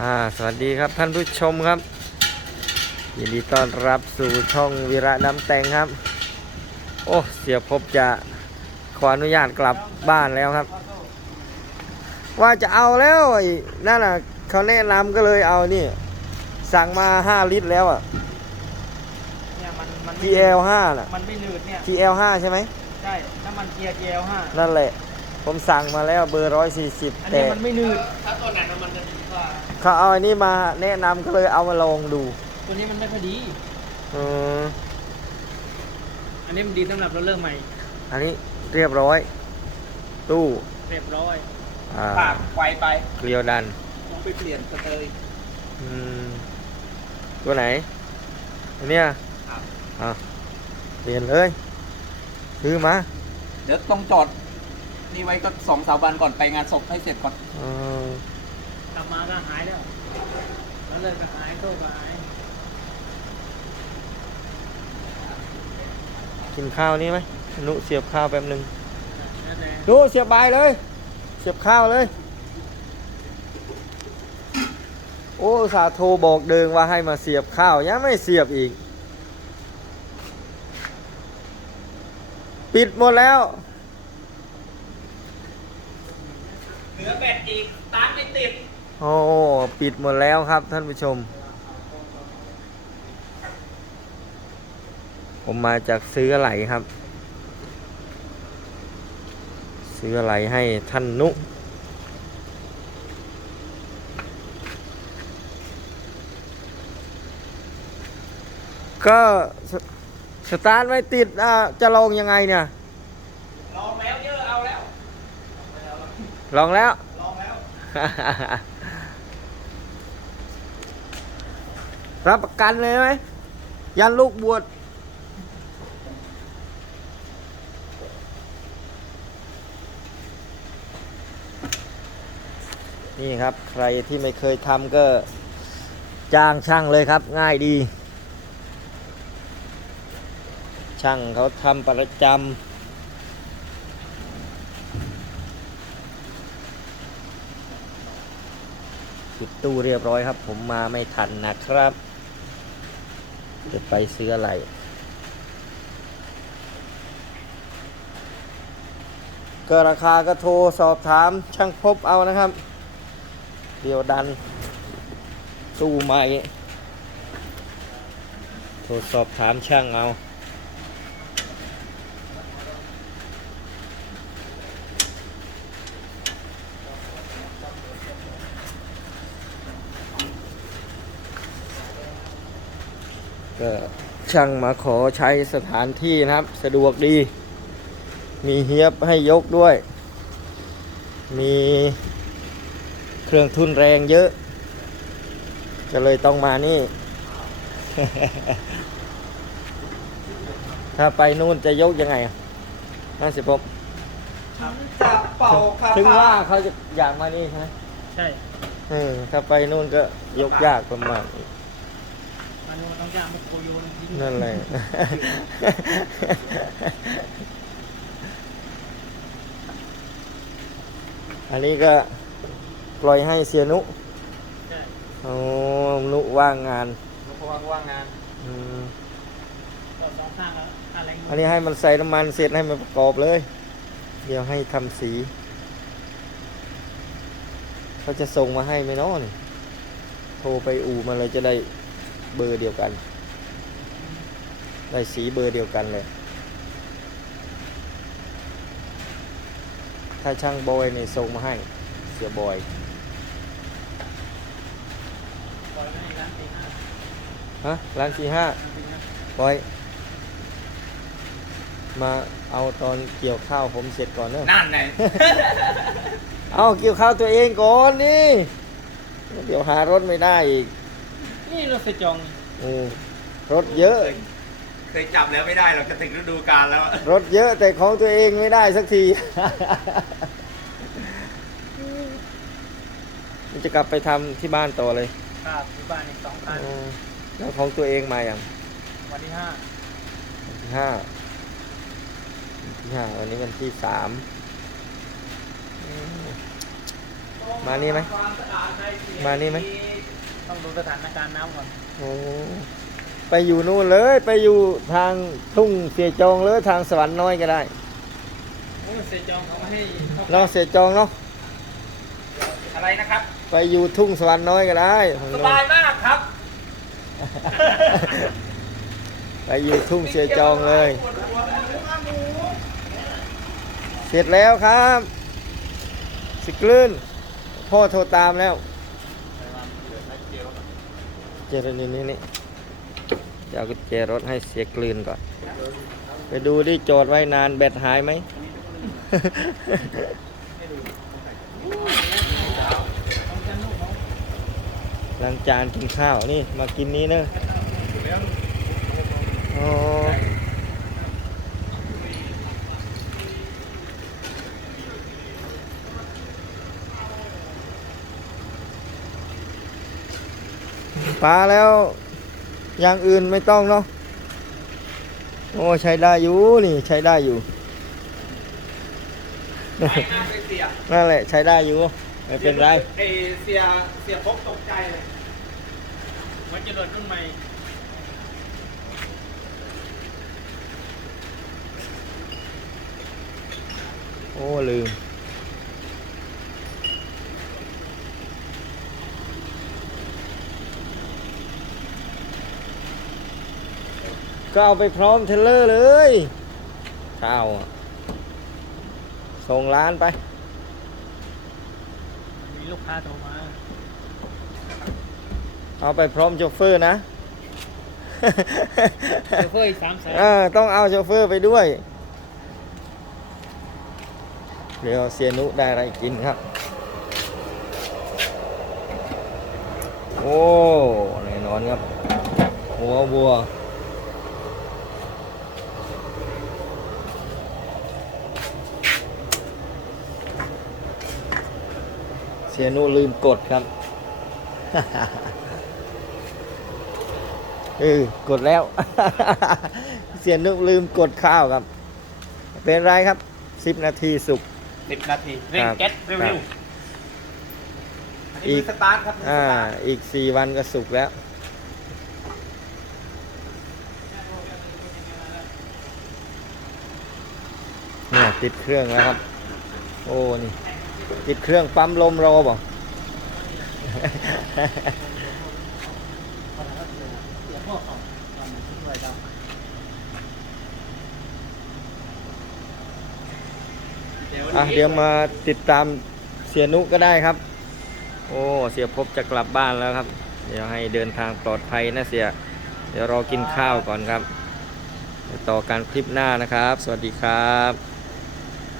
อ่าสวัสดีครับท่านผู้ชมครับ ยินดีต้อนรับสู่ช่องวีระน้ำแตงครับ โอ้เสียพบจะขออนุญาตกลับบ้านแล้วครับ ว่าจะเอาแล้วไอ้นั่นน่ะเขาแนะนำก็เลยเอานี่ สั่งมา 5 ลิตรแล้วอะ เนี่ยมันมันไม่ GL 5 น่ะ มันไม่หนืดเนี่ย GL 5 ใช่ไหม ใช่น้ำมันเกียร์ GL 5 นั่นแหละ ผมสั่งมาแล้วเบอร์140อันแต่นี้มันไม่หนืดเขาเอาอันนี้มาแนะนำก็เลยเอามาลองดูตัวนี้มันไม่พอดี อืมอันนี้มันดีสำหรับเราเริ่มใหม่ อันนี้เรียบร้อย ตู้เรียบร้อย อ่าปากไวไปเกลียวดันต้องไปเปลี่ยนสเตอร์อืมตัวไหนอันเนี้ยครับ อะเปลี่ยนเลยซื้อมา เดี๋ยวต้องจอด นี่ไว้ก็สองสามวันก่อนไปงานศพให้เสร็จก่อนเออกลับมาก็หายแล้วแล้วเลยก็หายโต้ก็หายกินข้าวนี่ไหมอนุเสียบข้าวแป๊บหนึ่งนั่นแหละดูเสียบบายเลย เสียบข้าวเลย โอ้อุตสาห์โทรบอกเดิงว่าให้มาเสียบข้าวยังไม่เสียบอีก ปิดหมดแล้ว เหลือแบตอีกตาร์ทไม่ติด โอ้ปิดหมดแล้วครับท่านผู้ชม ผมมาจากซื้ออะไรครับ ซื้ออะไรให้ท่านนุก็สสตาร์ทไม่ติดอะจะลองยังไงเนี่ย ลองแล้วเยอะเอาแล้ว ลองแล้ว ลองแล้ว รับประกันเลยไหมยันลูกบวชนี่ครับ ใครที่ไม่เคยทำก็จ้างช่างเลยครับ ง่ายดี ช่างเขาทำประจำ ปิดตู้เรียบร้อยครับ ผมมาไม่ทันนะครับจะไปซื้ออะไรก็ราคาก็โทรสอบถามช่างพบเอานะครับ เดี๋ยวดันตู้ใหม่ โทรสอบถามช่างเอา ก็ช่างมาขอใช้สถานที่นะครับ สะดวกดี มีเฮียบให้ยกด้วย มีเครื่องทุนแรงเยอะ ก็เลยต้องมานี่ ถ้าไปนู่นจะยกยังไงอะน่าสิผมจับเป่าคาถึงว่าเขาจะอยากมานี่ใช่ไหมใช่ เออถ้าไปนู่นก็ยกยากประมาณนี้มันต้อ งย่างมุกโกโยนทิ้งนั่นแหละ อันนี้ก็ปล่อยให้เสียนุใช่โอ้นุว่างงานเพราะว่าว่างงานอืมก็สองข้างแล้วอะไรอันนี้ให้มันใส่น้ำมันเสร็จให้มันประกอบเลย เดี๋ยวให้ทำสีเขาจะส่งมาให้ไหมเนาะนี่โทรไปอู่มาเลยจะได้ เบอร์เดียวกัน ได้สีเบอร์เดียวกันเลย ถ้าช่างบอยเนี่ยส่งมาให้ เสียบอยปล่อยไว้ในร้านสี่ห้าฮะร้านสี่ห้าจริงๆนะบอย มาเอาตอนเกี่ยวข้าวผมเสร็จก่อนเนอะนั่นไงเอาเกี่ยวข้าวตัวเองก่อนนี่ เดี๋ยวหารถไม่ได้อีก นี่เราไปจองอืมรถเยอะ เคยจับแล้วไม่ได้หรอกจะถึงฤดูกาลแล้วรถเยอะแต่ของตัวเองไม่ได้สักที มันจะกลับไปทำที่บ้านต่อเลยครับที่บ้านอีกสองคันอืมแล้วของตัวเองมาอย่างวันที่ห้าวันที่ห้าวันที่ห้าวันนี้วันที่สามอืม มานี่ไหมควสะอาดในเสียงมานี่ไหมดี ต้องดูสถานการณ์น้ำก่อนโอ้ไปอยู่นู่นเลย ไปอยู่ทางทุ่งเสียจองเลยทางสวรรค์น้อยก็ได้โอ้ยเซจองเขาไม่ให้เข้าเนาะเสียจองเนาะอะไรนะครับ ไปอยู่ทุ่งสวรรค์น้อยก็ได้ทางสโน้นบายมากครับ ไปอยู่ทุ่งเสียจองเลย เสร็จแล้วครับ สิกลื่นพ่อโทรตามแล้ว เจรนี่นี่นี่จะเอากุญแจรถให้เสียกลืนก่อน ไปดูที่จทย์ไว้นานแบตหายไหม หลังจานกินข้าวนี่มากินนี้เนอะอ๋อ ปลาแล้วอย่างอื่นไม่ต้องเนาะโอ้ใช้ได้อยู่นี่ใช้ได้อยู่ไปมากเลยเสียนั่นแหละใช้ได้อยู่ไม่เป็นไรไอเสียเสียพกตกใจเลยมันจะโดดรุ่นใหม่โอ้ลืม ก็เอาไปพร้อมเทรลเลอร์เลยข้าวอะส่งร้านไป มีลูกค้าโทรมา เอาไปพร้อมโชเฟอร์นะเซอร์เฟอร์อีกสามแสนเออต้องเอาโชเฟอร์ไปด้วย เดี๋ยวเสียนุได้อะไรกินครับ โอ้แน่นอนครับ หัววัว เสียนุลืมกดครับ เออกดแล้ว เสียนุลืมกดข้าวครับ เป็นไรครับ10นาทีสุก สิบนาทีเร่งครับแก๊สเร็ครัวบๆอันนี้มือสตาร์ทครับมืออ่าสตาร์ท อีก4วันก็สุกแล้ว เนี่ย ติดเครื่องแล้วครับ โอ้นี่ติดเครื่องปั๊มลมรอบ่เดี๋ยวพ่อเขาเดี๋ยวอะเดี๋ยวมาติดตามเสียนุก็ได้ครับ โอ้เสียพบจะกลับบ้านแล้วครับ เดี๋ยวให้เดินทางปลอดภัยนะเสีย เดี๋ยวรอกินข้าวก่อนครับ ต่อการคลิปหน้านะครับ สวัสดีครับ